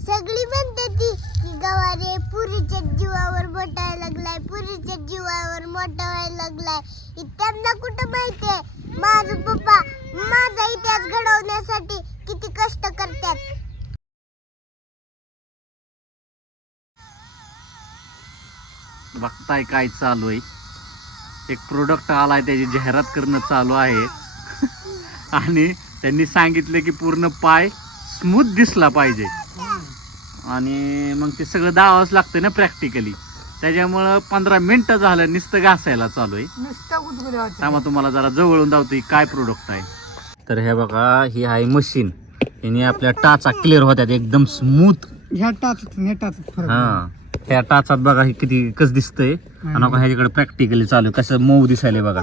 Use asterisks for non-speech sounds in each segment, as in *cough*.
सगळी म्हणते ती की गवारे पुरीच्या जीवावर मोठा व्हायला लागलाय पुरीच्या जीवावर मोठा व्हायला लागलाय. त्यांना कुठं माहितीये? माझं पप्पा माझा इतिहास घडवण्यासाठी किती कष्ट करतात. बघताय काय चालू आहे एक प्रोडक्ट आलाय त्याची जाहिरात करणं चालू आहे. *laughs* आणि त्यांनी सांगितलं की पूर्ण पाय स्मूथ दिसला पाहिजे. आणि मग ते सगळं दावावंच लागतं ना प्रॅक्टिकली त्याच्यामुळं पंधरा मिनिटं झालं नुसतं घासायला चालू आहे. थांबा तुम्हाला जरा जवळून दावतो ही काय प्रोडक्ट आहे. तर हे बघा ही आहे मशीन याने आपल्या टाचा क्लिअर होत्यात एकदम स्मूथ ह्या टाचत फरक हा. ह्या टाचात बघा हे किती कस दिसतंय. आणि ह्याच्याकडे प्रॅक्टिकली चालू आहे. कसं मऊ दिसायला बघा.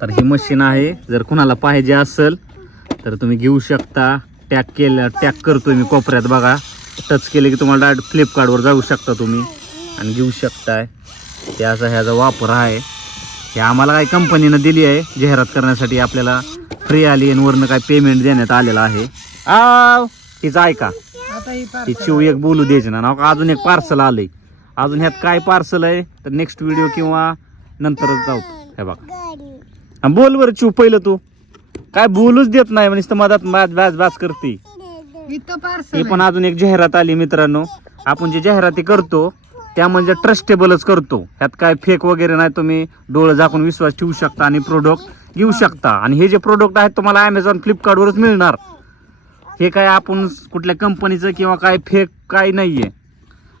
तर ही मशीन आहे. जर कुणाला पाहिजे असेल तर तुम्ही घेऊ शकता. टॅग केलं टॅग करतोय मी कोपऱ्यात बघा. टच केले की तुम्हाला डायरेक्ट फ्लिपकार्टवर जाऊ शकता तुम्ही. आणि घेऊ शकताय. ते असा ह्याचा वापर आहे. हे आम्हाला काही कंपनीनं दिली आहे जाहिरात करण्यासाठी आपल्याला फ्री आली आणि वरनं काय पेमेंट देण्यात आलेलं आहे. आव हिचं ऐका. ही चिव एक बोलू द्यायची ना. नाव का अजून एक पार्सल आलंय. अजून ह्यात काय पार्सल आहे? तर नेक्स्ट व्हिडिओ किंवा नंतरच जाऊ. हे बघ. बोल बरं चिव पहिलं तू. काय बोलूच देत नाही म्हणजे मधात बाज बाज बाज करते. इथं ही पार्सल पण अजून एक जाहिरात आली मित्रांनो. आपण जे जाहिराती करतो त्या म्हणजे ट्रस्टेबलच करतो. ह्यात काय फेक वगैरे नाही तुम्ही डोळं झाकून विश्वास ठेवू शकता आणि प्रोडक्ट घेऊ शकता. आणि हे जे प्रोडक्ट आहेत तुम्हाला अमेझॉन फ्लिपकार्टवरच मिळणार. हे काय आपण कुठल्या कंपनीचं किंवा काय फेक काय नाहीये.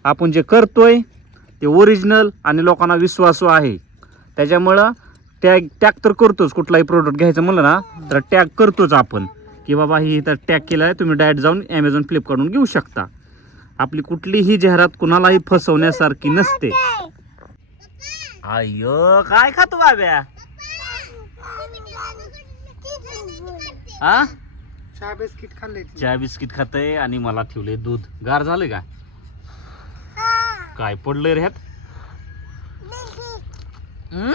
आपण जे करतोय ते ओरिजिनल आणि लोकांना विश्वासू आहे. त्याच्यामुळं टॅग टॅग तर करतोच कुठलाही प्रोडक्ट घ्यायचं म्हणलं ना तर टॅग करतोच आपण. की बाबा ही इथं टॅग केला आहे तुम्ही डायरेक्ट जाऊन ॲमेझॉन फ्लिपकार्टून घेऊ शकता. आपली कुठलीही जाहिरात कुणालाही फसवण्यासारखी नसते. अय्यो काय खातो बाब्या? हा चहा बिस्किट खाल्ले चहा बिस्किट खातय आणि मला ठेवले दूध. गार झालं का? काय पडलंय रे ह्यात? हं?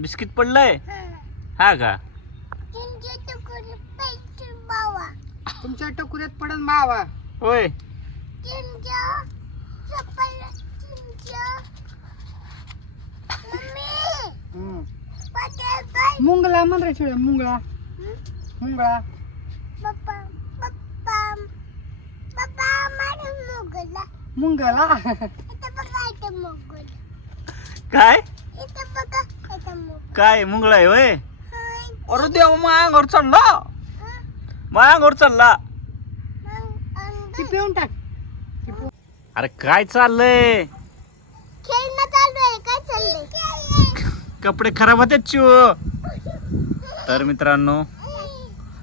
बिस्किट पडलंय? हा का? तुमच्या टकुऱ्यात पडन बावा होय. हम्म. मुंगळा म्हण रे चिड्या मुंगळा मुंगळा मुंगला. काय? काय मुंगळा आहे होय? अरे देव मायावर चढला मायावर चढला ती पिऊन टाक. अरे काय चाललंय? खेळणं चालू आहे काय चाललंय? कपडे खराब होते तर मित्रांनो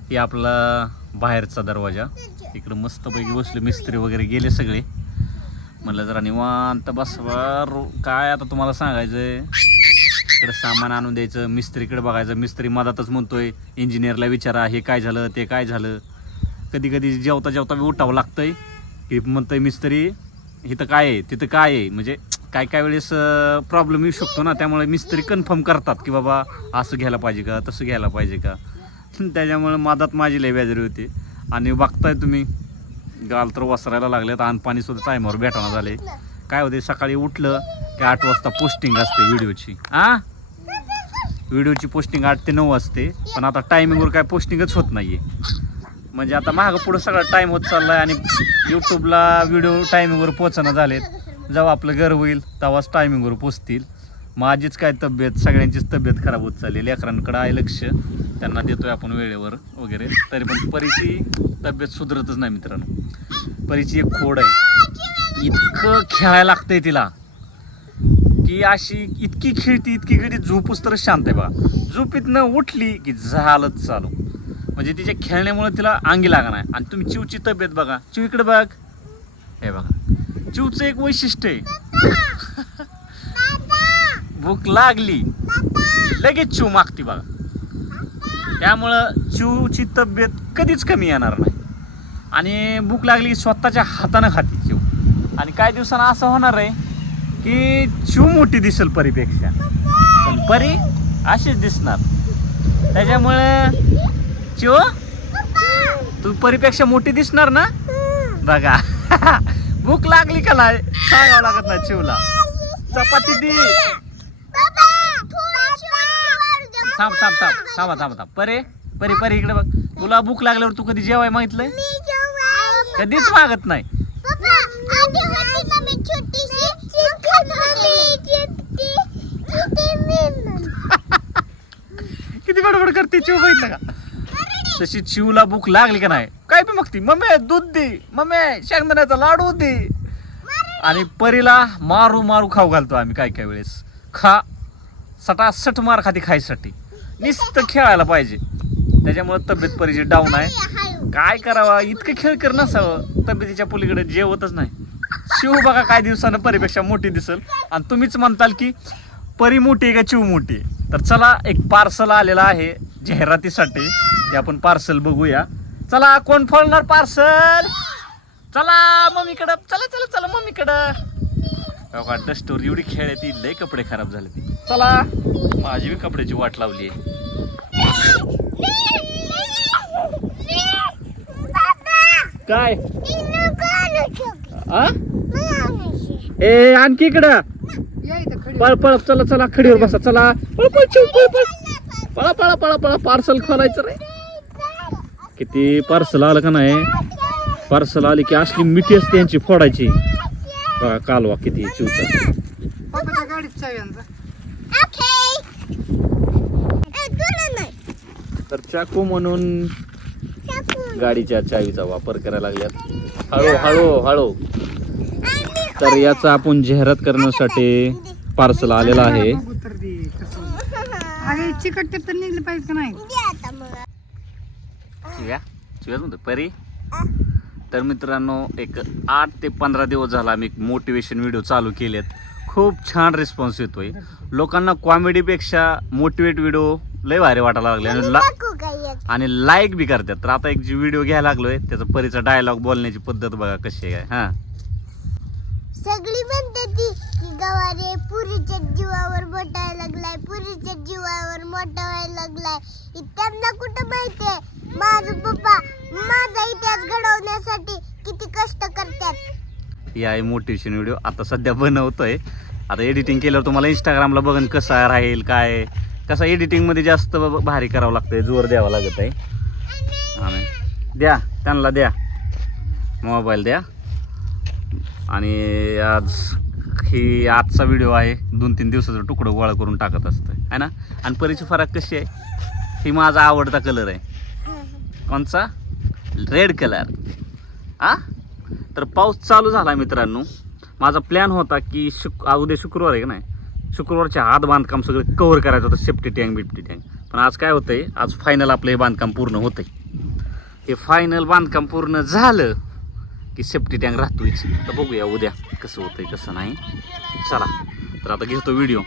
हे आपला बाहेरचा दरवाजा. इकडं मस्तपैकी बसले मिस्त्री वगैरे गेले सगळे. म्हणलं जरा निवांत बसवा. रो- काय आता तुम्हाला सांगायचंय? इकडं सामान आणून द्यायचं मिस्त्रीकडे बघायचं. मिस्त्री मधातच म्हणतोय इंजिनियरला विचारा हे काय झालं ते काय झालं? कधी कधी जेवता जेवता बी उठावं लागतंय. की म्हणतंय मिस्त्री इथं काय आहे? तिथं काय आहे? म्हणजे काय काय वेळेस प्रॉब्लेम येऊ शकतो ना? त्यामुळे मिस्त्री कन्फर्म करतात की बाबा असं घ्यायला पाहिजे का? तसं घ्यायला पाहिजे का? त्याच्यामुळे मधात माझी लय बेजारी होती. आणि बघताय तुम्ही गाल तर वसरायला लागलेत. आणि पाणी सुद्धा टायमावर भेटाना झाले काय होते सकाळी उठलं ते आठ वाजता पोस्टिंग असते व्हिडिओची हां व्हिडिओची पोस्टिंग आठ ते नऊ असते. पण आता टायमिंगवर काय पोस्टिंगच होत नाहीये. म्हणजे आता मागं पुढं सगळा टाईम होत चाललाय आणि यूट्यूबला व्हिडिओ टायमिंगवर पोचणं झालेत. जेव्हा आपलं घर होईल तेव्हाच टायमिंगवर पोचतील. माझीच काय तब्येत सगळ्यांचीच तब्येत खराब होत चालली. लेकरांकडं आहे लक्ष. त्यांना देतोय आपण वेळेवर वगैरे. तरी पण परीची तब्येत सुधरतच नाही मित्रांनो. परीची एक खोड आहे. इतकं खेळायला लागतंय तिला. की अशी इतकी खेळती इतकी खिळती झोपूस तर शांत आहे बघा झोपीतनं उठली की झालंच चालू. म्हणजे तिच्या खेळण्यामुळे तिला अंगी लागणार आणि तुम्ही चिवची तब्येत बघा. चिव इकडे बघ. हे बघा. चिवचं एक वैशिष्ट्य आहे. भूक लागली. लगेच चिव मागती बघा. त्यामुळं चिवची तब्येत कधीच कमी येणार नाही. आणि भूक लागली स्वतःच्या हातानं खाती चिव. आणि काही दिवसांना असं होणार आहे की चिव मोठी दिसेल परीपेक्षा. पण परी अशीच दिसणार. त्याच्यामुळं चिव तू परीपेक्षा मोठी दिसणार ना? बघा. *laughs* भूक लागली का नाही? सांगावं लागत ना चिवला चपाती दे. थांब थांब थांब. थांबा थांबा थांब. परे परी परी इकडे बघ. तुला भूक लागल्यावर तू कधी जेवाय माहितलंय कधीच मागत नाही. *laughs* किती गडबड करते चिव बघितलं का? तशी चिवला भूक लागली का नाही? काय बी मागती मम्मी दूध दे. मम्मी शेंगदाण्याचा लाडू दे. आणि परीला मारू मारू खाऊ घालतो आम्ही काय काय वेळेस. खा. सटासट मार खाती खायसाठी. नुसतं खेळायला पाहिजे. त्याच्यामुळे तब्येत परीची डाऊन आहे. काय करावा? इतकं खेळ कर नसावं. तब्येतीच्या पुलीकडे जेवतच नाही. शिव बघा काय दिवसानं परीपेक्षा मोठी दिसल. आणि तुम्हीच म्हणताल की परी मोठी आहे का चिव मोठी आहे? तर चला एक पार्सल आलेलं आहे जाहिरातीसाठी. ते आपण पार्सल बघूया. चला कोण फोडणार पार्सल? चला मम्मीकडं. चला चला चला मम्मीकडं. बघा डस्टोर एवढी खेळ आहे ती लय कपडे खराब झाले ती. चला. माझी बी कपड्याची वाट लावली आहे. काय? आ? ए आणखी इकडं. या इथं खडी. पळ पळ चला चला खडीवर बसा चला. पळ पळ चिव पळ पळ. पळा पळा पळा पळा पार्सल खोलायचं रे. किती पार्सल आलं का नाही? पार्सल आली की असली मिठी असते यांची फोडायची. बघा कालवा किती चिवचा. तर चाकू म्हणून गाडीच्या चावीचा वापर करायला लागल्यात. हळू हळू हळू. तर याचा आपण जाहिरात करण्यासाठी पार्सल आलेला आहे. बघू तर दे कसं. अरे चिकट टेप तर निघले पाहिजे का नाही? शिव्या शिव्याच म्हणतो परी? तर मित्रांनो एक आठ ते पंधरा दिवस झाला आम्ही मोटिवेशन व्हिडिओ चालू केलेत. खूप छान रिस्पॉन्स येतोय. लोकांना कॉमेडीपेक्षा मोटिवेट व्हिडिओ लय भारी वाटायला लागले. आणि ला- आणि लाईक बी करतात. तर आता एक जी व्हिडिओ घ्यायला लागलोय त्याचा परीचा डायलॉग बोलण्याची पद्धत बघा कशी आहे. हा. जीवावर पुरीच्या जीवावर मोठा व्हायला लागलाय. पुरीच्या जीवावर मोठा व्हायला लागलाय. इ- त्यांना कुठं माहितीये माझं पप्पा माझा इतिहास घडवण्यासाठी किती कष्ट करतात. ही आहे मोटिवेशन व्हिडिओ. आता सध्या बनवतोय. आता एडिटिंग केल्यावर तुम्हाला इंस्टाग्रामला बघन कसा राहील काय कसं एडिटिंगमध्ये जास्त ब- भारी करावं लागतंय जोर द्यावा लागत आहे. आणि द्या त्यांना द्या. मोबाईल द्या. आणि आज हे आजचा व्हिडिओ आहे. दोन तीन दिवसाचं तुकडं गोळा करून टाकत असतं आहे ना? आणि परीची फरक कशी आहे? ही माझा आवडता कलर आहे. कोणचा? रेड कलर आ? तर पाऊस चालू झाला मित्रांनो. माझा प्लॅन होता की शुक उद्या शुक्रवार आहे का नाही? शुक्रवारच्या आत बांधकाम सगळं कव्हर करायचं होतं. सेफ्टी टँक बिफ्टी टँक पण आज काय होतंय? आज फायनल आपलं हे बांधकाम पूर्ण होतंय. हे फायनल बांधकाम पूर्ण झालं की सेफ्टी टँक राहतोच तर बघूया उद्या. कसं होतंय कसं नाही. चला तर आता घेतो व्हिडिओ.